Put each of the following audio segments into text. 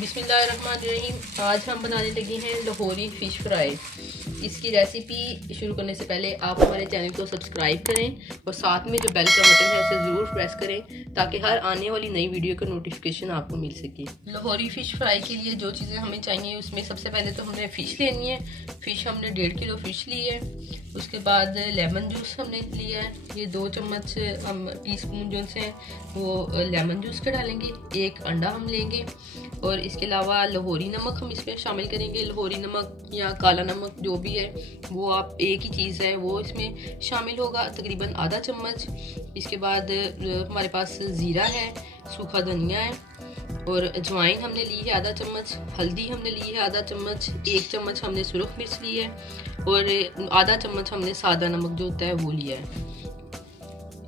बिस्मिल्लाहिर्रहमानिर्रहीम। आज हम बनाने लगे हैं लाहौरी फ़िश फ्राई। इसकी रेसिपी शुरू करने से पहले आप हमारे चैनल को सब्सक्राइब करें और साथ में जो बेल का बटन है उसे ज़रूर प्रेस करें ताकि हर आने वाली नई वीडियो का नोटिफिकेशन आपको मिल सके। लाहौरी फ़िश फ्राई के लिए जो चीज़ें हमें चाहिए उसमें सबसे पहले तो हमने फ़िश लेनी है। फ़िश हमने 1.5 किलो फ़िश ली है। उसके बाद लेमन जूस हमने लिया है, ये 2 चम्मच हम टीस्पून जो से वो लेमन जूस का डालेंगे। 1 अंडा हम लेंगे और इसके अलावा लाहौरी नमक हम इसमें शामिल करेंगे। लाहौरी नमक या काला नमक जो भी है वो आप एक ही चीज़ है वो इसमें शामिल होगा, तकरीबन आधा चम्मच। इसके बाद हमारे पास ज़ीरा है, सूखा धनिया है और अजवाइन हमने ली है आधा चम्मच। हल्दी हमने ली है आधा चम्मच। 1 चम्मच हमने सुरख मिर्च ली है और आधा चम्मच हमने सादा नमक जो होता है वो लिया है।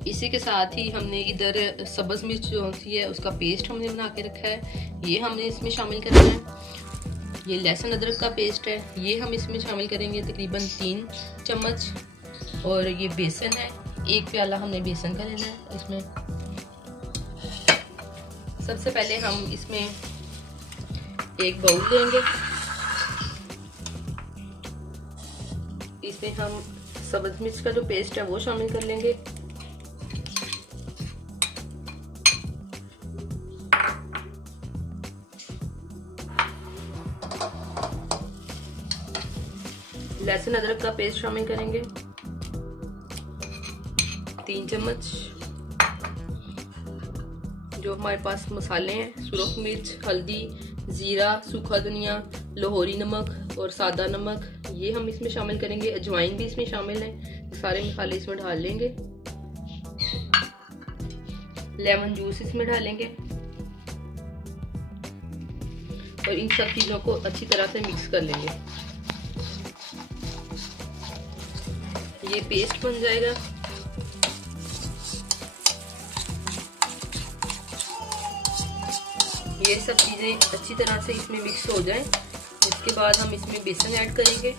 इसी के साथ ही हमने इधर सब्ज़ मिर्च जो होती है उसका पेस्ट हमने बना के रखा है, ये हमने इसमें शामिल करना है। ये लहसुन अदरक का पेस्ट है, ये हम इसमें शामिल करेंगे तकरीबन 3 चम्मच। और ये बेसन है, 1 प्याला हमने बेसन का लेना है। इसमें सबसे पहले हम इसमें एक बाउल लेंगे, इसमें हम सब्ज़ मिर्च का जो पेस्ट है वो शामिल कर लेंगे। लहसुन अदरक का पेस्ट शामिल करेंगे 3 चम्मच। जो हमारे पास मसाले हैं सुरख मिर्च, हल्दी, ज़ीरा, सूखा धनिया, लाहौरी नमक और सादा नमक, ये हम इसमें शामिल करेंगे। अजवाइन भी इसमें शामिल है, सारे मसाले इसमें डाल लेंगे। लेमन जूस इसमें डालेंगे और इन सब चीज़ों को अच्छी तरह से मिक्स कर लेंगे। ये पेस्ट बन जाएगा। ये सब चीजें अच्छी तरह से इसमें मिक्स हो जाएं। इसके बाद हम इसमें बेसन ऐड करेंगे।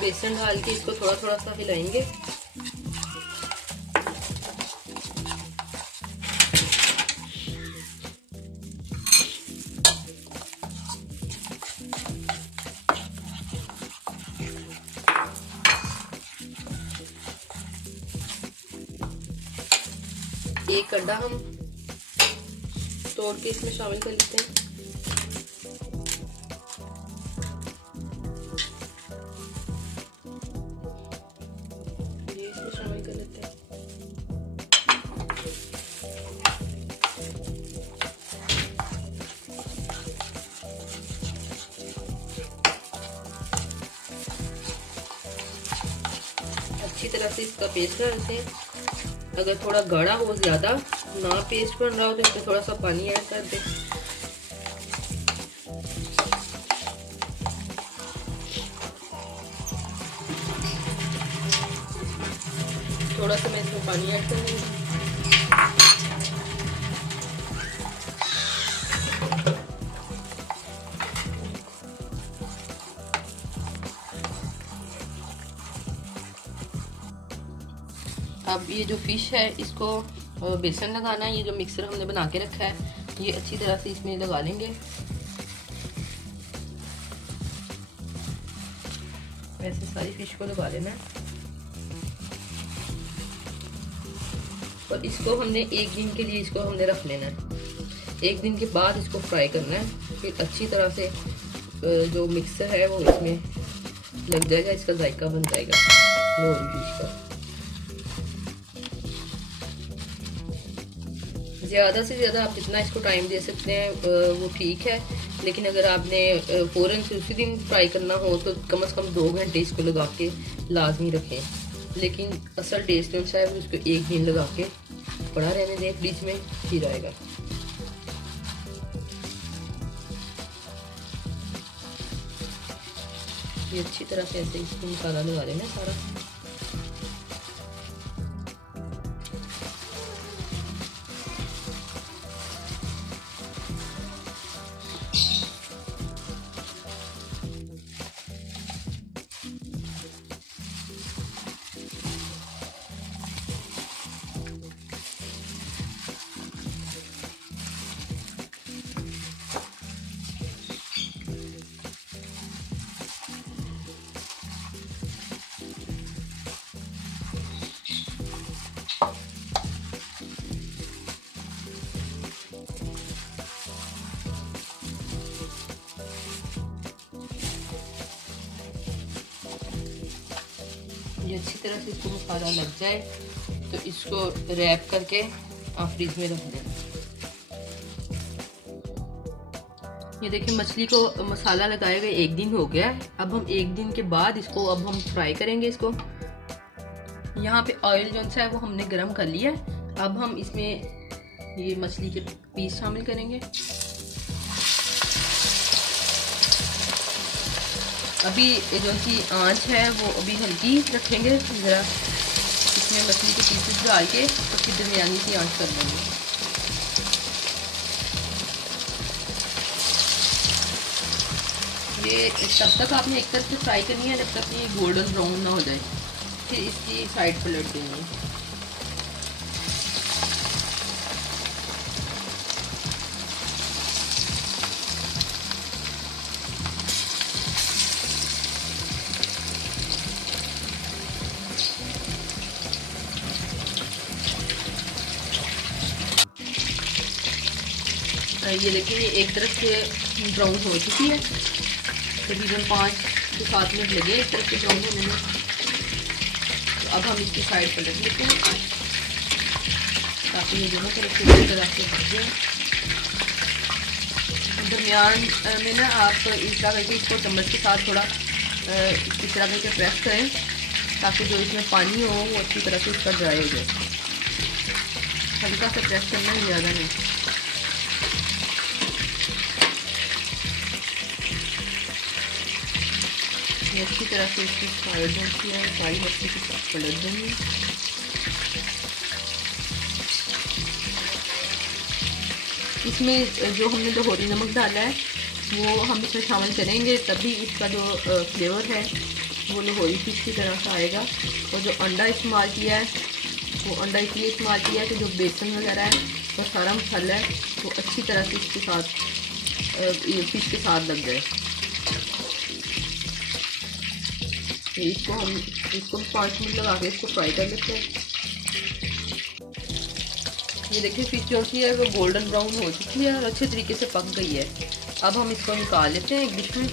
बेसन डाल के इसको थोड़ा थोड़ा सा हिलाएंगे। एक अंडा हम तोड़ के इसमें शामिल कर लेते हैं। ये इसमें शामिल कर लेते हैं। अच्छी तरह से इसका पेस्ट डालते हैं। अगर थोड़ा गाढ़ा हो, ज्यादा ना पेस्ट बन रहा हो तो इसमें थोड़ा सा पानी ऐड कर दें। थोड़ा सा मैं इसमें पानी ऐड कर दूंगी। अब ये जो फिश है इसको बेसन लगाना है। ये जो मिक्सर हमने बना के रखा है ये अच्छी तरह से इसमें लगा लेंगे। वैसे सारी फिश को लगा लेना है और इसको हमने 1 दिन के लिए इसको हमने रख लेना है। 1 दिन के बाद इसको फ्राई करना है। फिर अच्छी तरह से जो मिक्सर है वो इसमें लग जाएगा, इसका जायका बन जाएगा लाहौरी फिश का। ज़्यादा से ज़्यादा आप जितना इसको टाइम दे सकते हैं वो ठीक है, लेकिन अगर आपने फ़ौरन से उसी दिन फ्राई करना हो तो कम से कम 2 घंटे इसको लगा के लाजमी रखें। लेकिन असल टेस्ट जो है उसको 1 दिन लगा के पड़ा रहने दें फ्रिज में, फिर आएगा। ये अच्छी तरह से ऐसे इसको मसाला लगा लेना सारा। ये अच्छी तरह से इसको मसाला लग जाए तो इसको रैप करके आप फ्रीज में रख दें। ये देखिए मछली को मसाला लगाए हुए 1 दिन हो गया है। अब हम 1 दिन के बाद इसको अब हम फ्राई करेंगे इसको। यहाँ पे ऑयल जो है वो हमने गरम कर लिया है। अब हम इसमें ये मछली के पीस शामिल करेंगे। अभी जो की आंच है वो अभी हल्की रखेंगे, ज़रा इसमें मछली के पीसेस डाल के उसकी दरमियानी सी आंच कर देंगे। ये तब तक आपने एक तरफ से फ्राई करनी है जब तक ये गोल्डन ब्राउन ना हो जाए, फिर इसकी साइड पलट देंगे। ये देखिए ये एक तरफ से ब्राउन हो चुकी है, तकरीबन 5 से 7 मिनट लगे एक तरफ से ब्राउन होने में। तो अब हम इसकी साइड पलट लेते हैं ताकि ये दोनों तरफ से इस तरह से पक जाए। दरमियान में ना आप इस तरह करके इसको चम्मच के साथ थोड़ा इस तरह करके प्रेस करें ताकि जो इसमें पानी हो वो अच्छी तरह से इसका ड्राई हो जाए। हल्का सा प्रेस करना है, ज़्यादा नहीं। अच्छी तरह से इसकी साइड है सारी मछली के साथ पलट देंगे। इसमें जो हमने लाहौरी नमक डाला है वो हम इसमें शामिल करेंगे, तभी इसका जो फ्लेवर है वो लाहौरी फिश की तरह से आएगा। और जो अंडा इस्तेमाल किया है वो अंडा इसलिए इस्तेमाल किया है कि जो बेसन वगैरह है और सारा मसाला है वो अच्छी तरह से इसके साथ फिश के साथ लग जाए। इसको 5 मिनट लगा के इसको फ्राई कर लेते हैं। ये देखिए फिश जो है वो गोल्डन ब्राउन हो चुकी है और अच्छे तरीके से पक गई है। अब हम इसको निकाल लेते हैं एक डिश में।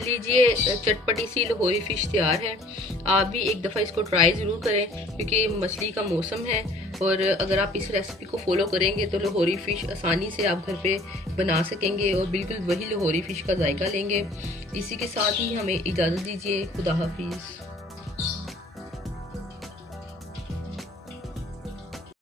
लीजिए चटपटी सी लाहौरी फिश तैयार है। आप भी एक दफ़ा इसको ट्राई ज़रूर करें क्योंकि मछली का मौसम है और अगर आप इस रेसिपी को फॉलो करेंगे तो लाहौरी फ़िश आसानी से आप घर पे बना सकेंगे और बिल्कुल वही लाहौरी फ़िश का जायका लेंगे। इसी के साथ ही हमें इजाज़त दीजिए। खुदा हाफिज़।